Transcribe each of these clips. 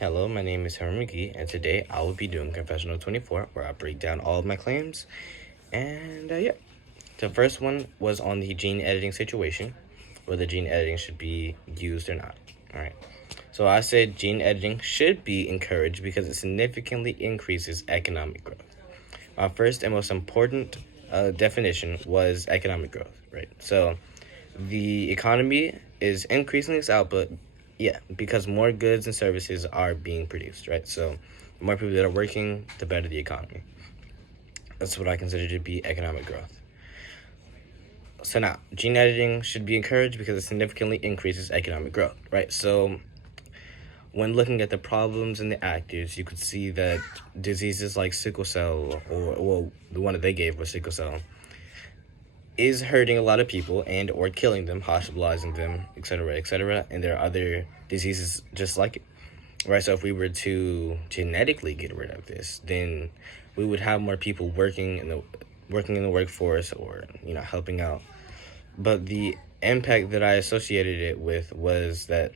Hello, my name is Herman McGee, and today I will be doing Confessional 24, where I break down all of my claims. And yeah, the first one was on the gene editing situation, whether gene editing should be used or not. All right. So I said gene editing should be encouraged because it significantly increases economic growth. My first and most important definition was economic growth, right? So the economy is increasing its output, yeah, because more goods and services are being produced, right? So the more people that are working, the better the economy. That's what I consider to be economic growth. So now, gene editing should be encouraged because it significantly increases economic growth, right? So when looking at the problems and the actors, you could see that diseases like sickle cell, or well, the one that they gave was sickle cell, is hurting a lot of people and or killing them, hospitalizing them, etc., etc. And there are other diseases just like it, right? So if we were to genetically get rid of this, then we would have more people working in the workforce, or helping out. But the impact that I associated it with was that,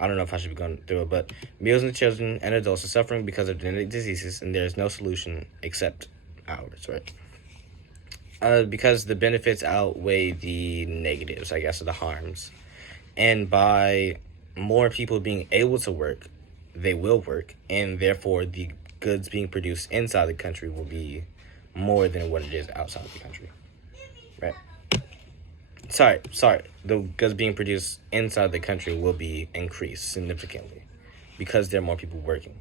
I don't know if I should be going through it, but millions of children and adults are suffering because of genetic diseases, and there is no solution except ours, right? Because the benefits outweigh the negatives, I guess, or the harms. And by more people being able to work, they will work, and therefore the goods being produced inside the country will be more than what it is outside the country, right? Sorry. The goods being produced inside the country will be increased significantly because there are more people working,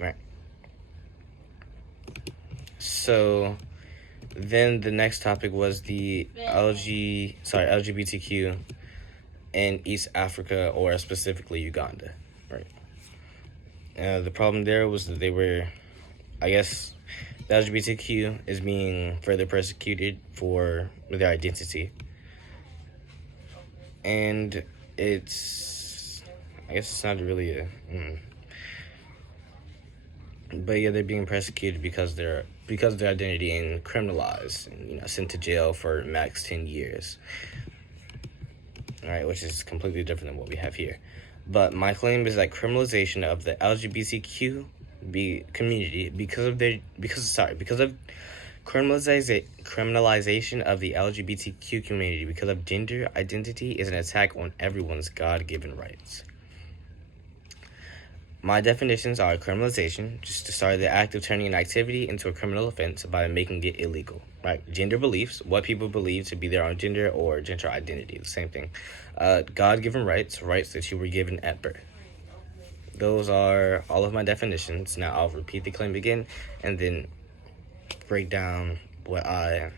right? So then the next topic was the LGBTQ in East Africa, or specifically Uganda, right? The problem there was that they were, I guess, the LGBTQ is being further persecuted for their identity, and I guess it's not really but yeah, they're being persecuted because their identity and criminalized, and sent to jail for max 10 years. All right, which is completely different than what we have here. But my claim is that criminalization of the LGBTQ community because of criminalization of the LGBTQ community because of gender identity is an attack on everyone's God-given rights. My definitions are criminalization, just to start the act of turning an activity into a criminal offense by making it illegal, right? Gender beliefs, what people believe to be their own gender or gender identity, the same thing. God-given rights that you were given at birth. Those are all of my definitions. Now I'll repeat the claim again and then break down why I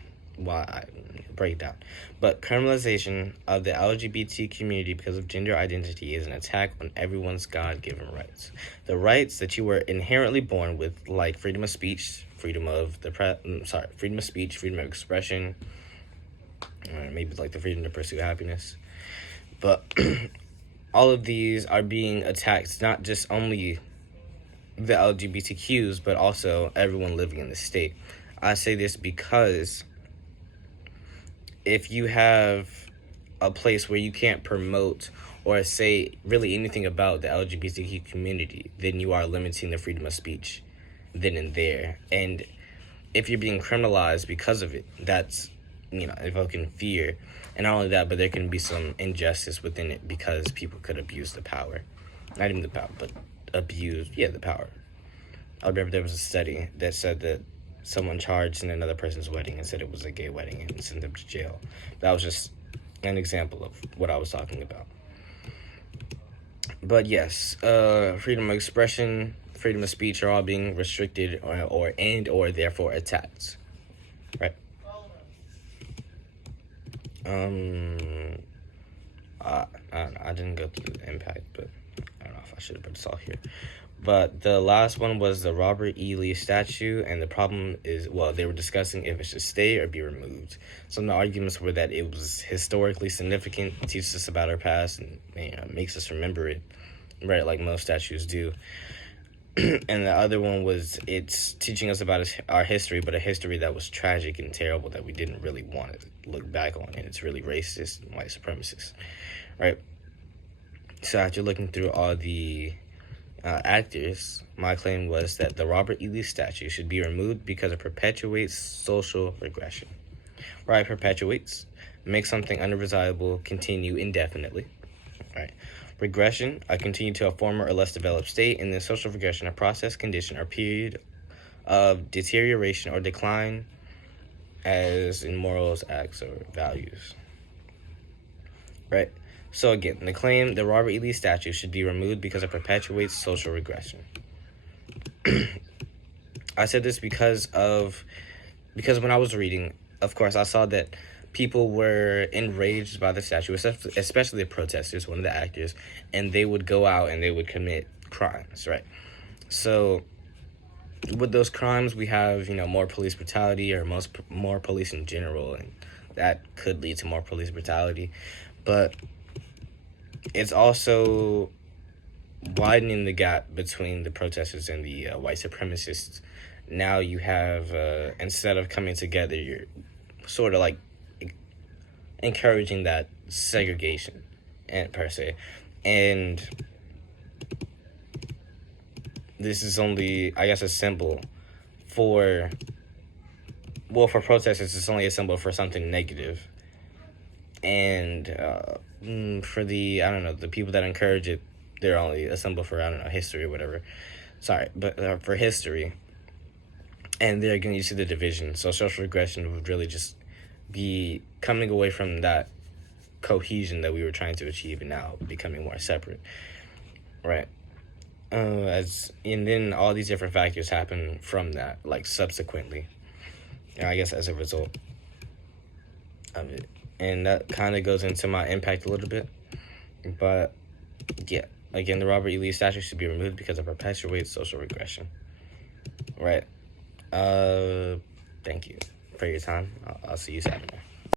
break down. But criminalization of the LGBT community because of gender identity is an attack on everyone's God-given rights. The rights that you were inherently born with, like freedom of speech, freedom of speech, freedom of expression, or maybe like the freedom to pursue happiness. But all of these are being attacked, not just only the LGBTQs, but also everyone living in the state. I say this because if you have a place where you can't promote or say really anything about the LGBTQ community, then you are limiting the freedom of speech then and there. And if you're being criminalized because of it, that's, evoking fear. And not only that, but there can be some injustice within it because people could abuse the power. Not even the power, but abuse, the power. I remember there was a study that said that someone charged in another person's wedding and said it was a gay wedding and sent them to jail. That was just an example of what I was talking about. But yes, freedom of expression, freedom of speech are all being restricted or therefore attacked, right? I don't know. I didn't go through the impact, but I don't know if I should have put this all here. But the last one was the Robert E. Lee statue, and the problem is, they were discussing if it should stay or be removed. Some of the arguments were that it was historically significant, teaches us about our past, and makes us remember it, right, like most statues do. And the other one was it's teaching us about our history, but a history that was tragic and terrible that we didn't really want to look back on, and it's really racist and white supremacist, right? So after looking through all the actors, my claim was that the Robert E. Lee statue should be removed because it perpetuates social regression. Right, perpetuates, makes something undesirable continue indefinitely. Right. Regression, continue to a former or less developed state, and then social regression, a process, condition, or period of deterioration or decline as in morals, acts, or values. Right? So again, the claim the Robert E. Lee statue should be removed because it perpetuates social regression. I said this because when I was reading, of course, I saw that people were enraged by the statue, especially the protesters, one of the actors, and they would go out and they would commit crimes, right? So with those crimes, we have, more police brutality, or more police in general, and that could lead to more police brutality. But it's also widening the gap between the protesters and the white supremacists. Now you have, instead of coming together, you're sort of like encouraging that segregation, and per se. And this is only, I guess, a symbol for protesters, it's only a symbol for something negative. And for the people that encourage it, they're only a symbol for, history or whatever. Sorry, but for history. And they're going to see the division. So social regression would really just be coming away from that cohesion that we were trying to achieve, and now becoming more separate. Right. And then all these different factors happen from that, like subsequently, I guess, as a result of it. And that kind of goes into my impact a little bit. But yeah, again, the Robert E. Lee statue should be removed because it perpetuates social regression. Right. Thank you for your time. I'll see you Saturday.